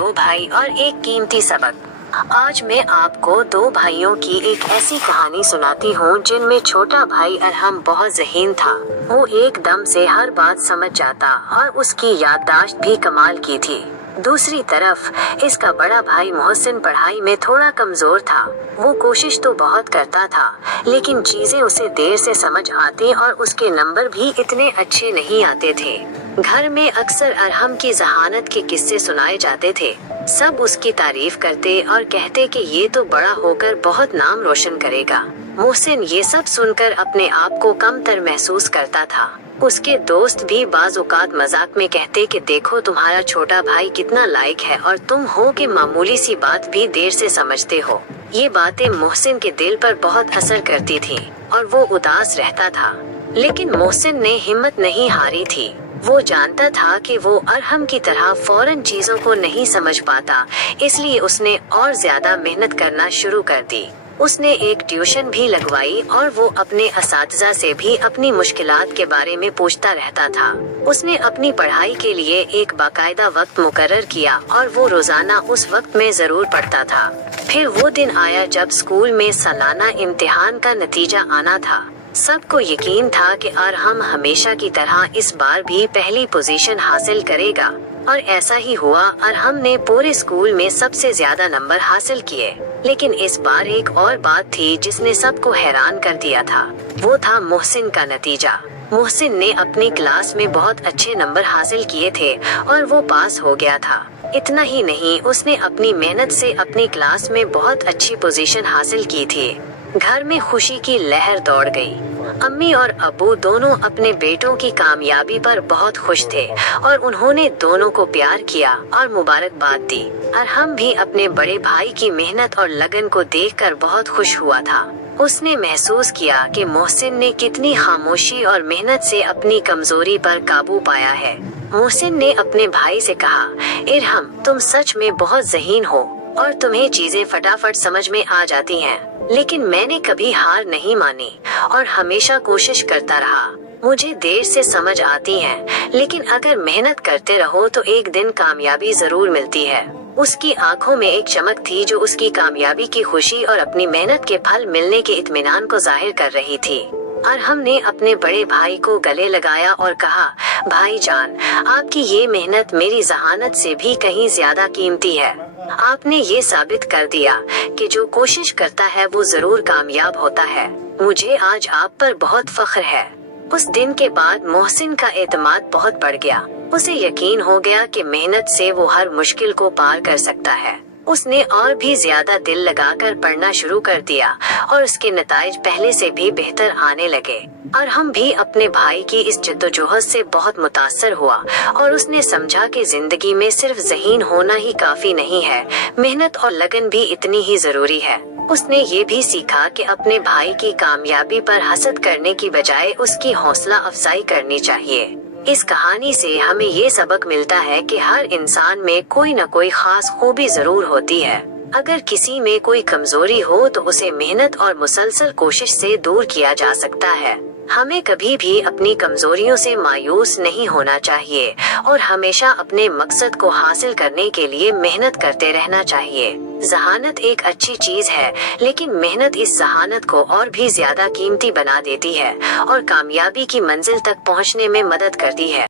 दो भाई और एक कीमती सबक। आज मैं आपको दो भाइयों की एक ऐसी कहानी सुनाती हूँ जिनमें छोटा भाई अरहम बहुत ज़हीन था। वो एकदम से हर बात समझ जाता और उसकी याददाश्त भी कमाल की थी। दूसरी तरफ इसका बड़ा भाई मोहसिन पढ़ाई में थोड़ा कमजोर था। वो कोशिश तो बहुत करता था, लेकिन चीजें उसे देर से समझ आती और उसके नंबर भी इतने अच्छे नहीं आते थे। घर में अक्सर अरहम की ज़हानत के किस्से सुनाए जाते थे। सब उसकी तारीफ करते और कहते कि ये तो बड़ा होकर बहुत नाम रोशन करेगा। मोहसिन ये सब सुनकर अपने आप को कमतर महसूस करता था। उसके दोस्त भी बाज़ औक़ात मजाक में कहते कि देखो तुम्हारा छोटा भाई कितना लायक है और तुम हो कि मामूली सी बात भी देर से समझते हो। ये बातें मोहसिन के दिल पर बहुत असर करती थीं और वो उदास रहता था। लेकिन मोहसिन ने हिम्मत नहीं हारी थी। वो जानता था कि वो अरहम की तरह फौरन चीजों को नहीं समझ पाता, इसलिए उसने और ज्यादा मेहनत करना शुरू कर दी। उसने एक ट्यूशन भी लगवाई और वो अपने असातिज़ा से भी अपनी मुश्किलात के बारे में पूछता रहता था। उसने अपनी पढ़ाई के लिए एक बाकायदा वक्त मुकर्रर किया और वो रोजाना उस वक्त में जरूर पढ़ता था। फिर वो दिन आया जब स्कूल में सालाना इम्तिहान का नतीजा आना था। सबको यकीन था कि अरहम हमेशा की तरह इस बार भी पहली पोजीशन हासिल करेगा, और ऐसा ही हुआ। अरहम ने पूरे स्कूल में सबसे ज्यादा नंबर हासिल किए। लेकिन इस बार एक और बात थी जिसने सबको हैरान कर दिया था। वो था मोहसिन का नतीजा। मोहसिन ने अपनी क्लास में बहुत अच्छे नंबर हासिल किए थे और वो पास हो गया था। इतना ही नहीं, उसने अपनी मेहनत से अपनी क्लास में बहुत अच्छी पोजीशन हासिल की थी। घर में खुशी की लहर दौड़ गई। अम्मी और अब्बू दोनों अपने बेटों की कामयाबी पर बहुत खुश थे और उन्होंने दोनों को प्यार किया और मुबारकबाद दी। अरहम भी अपने बड़े भाई की मेहनत और लगन को देखकर बहुत खुश हुआ था। उसने महसूस किया कि मोहसिन ने कितनी खामोशी और मेहनत से अपनी कमजोरी पर काबू पाया है। मोहसिन ने अपने भाई से कहा, इरहम तुम सच में बहुत ज़हीन हो और तुम्हें चीजें फटाफट समझ में आ जाती हैं। लेकिन मैंने कभी हार नहीं मानी और हमेशा कोशिश करता रहा। मुझे देर से समझ आती हैं, लेकिन अगर मेहनत करते रहो तो एक दिन कामयाबी जरूर मिलती है। उसकी आंखों में एक चमक थी जो उसकी कामयाबी की खुशी और अपनी मेहनत के फल मिलने के इत्मीनान को जाहिर कर रही थी। अरहम ने अपने बड़े भाई को गले लगाया और कहा, भाईजान, आपकी ये मेहनत मेरी ज़हानत से भी कहीं ज्यादा कीमती है। आपने ये साबित कर दिया कि जो कोशिश करता है वो जरूर कामयाब होता है। मुझे आज आप पर बहुत फख्र है। उस दिन के बाद मोहसिन का एतमाद बहुत बढ़ गया। उसे यकीन हो गया कि मेहनत से वो हर मुश्किल को पार कर सकता है। उसने और भी ज्यादा दिल लगाकर पढ़ना शुरू कर दिया और उसके नताइज पहले से भी बेहतर आने लगे। अरहम भी अपने भाई की इस जद्दोजहद से बहुत मुतासर हुआ और उसने समझा कि जिंदगी में सिर्फ ज़हीन होना ही काफी नहीं है, मेहनत और लगन भी इतनी ही जरूरी है। उसने ये भी सीखा कि अपने भाई की कामयाबी पर हसद करने की बजाय उसकी हौसला अफजाई करनी चाहिए। इस कहानी से हमें ये सबक मिलता है कि हर इंसान में कोई न कोई खास खूबी जरूर होती है। अगर किसी में कोई कमजोरी हो तो उसे मेहनत और मुसलसल कोशिश से दूर किया जा सकता है। हमें कभी भी अपनी कमजोरियों से मायूस नहीं होना चाहिए और हमेशा अपने मकसद को हासिल करने के लिए मेहनत करते रहना चाहिए। ज़हानत एक अच्छी चीज है, लेकिन मेहनत इस ज़हानत को और भी ज्यादा कीमती बना देती है और कामयाबी की मंजिल तक पहुंचने में मदद करती है।